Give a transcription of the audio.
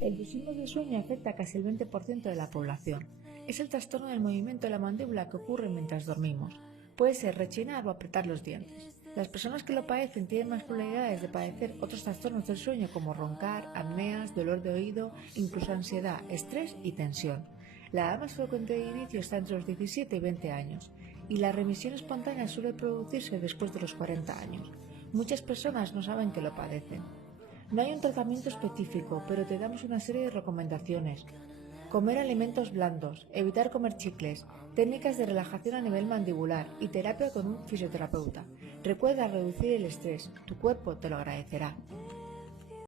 El bruxismo del sueño afecta a casi el 20% de la población. Es el trastorno del movimiento de la mandíbula que ocurre mientras dormimos. Puede ser rechinar o apretar los dientes. Las personas que lo padecen tienen más probabilidades de padecer otros trastornos del sueño como roncar, apneas, dolor de oído, incluso ansiedad, estrés y tensión. La edad más frecuente de inicio está entre los 17 y 20 años, y la remisión espontánea suele producirse después de los 40 años. Muchas personas no saben que lo padecen. No hay un tratamiento específico, pero te damos una serie de recomendaciones. Comer alimentos blandos, evitar comer chicles, técnicas de relajación a nivel mandibular y terapia con un fisioterapeuta. Recuerda reducir el estrés, tu cuerpo te lo agradecerá.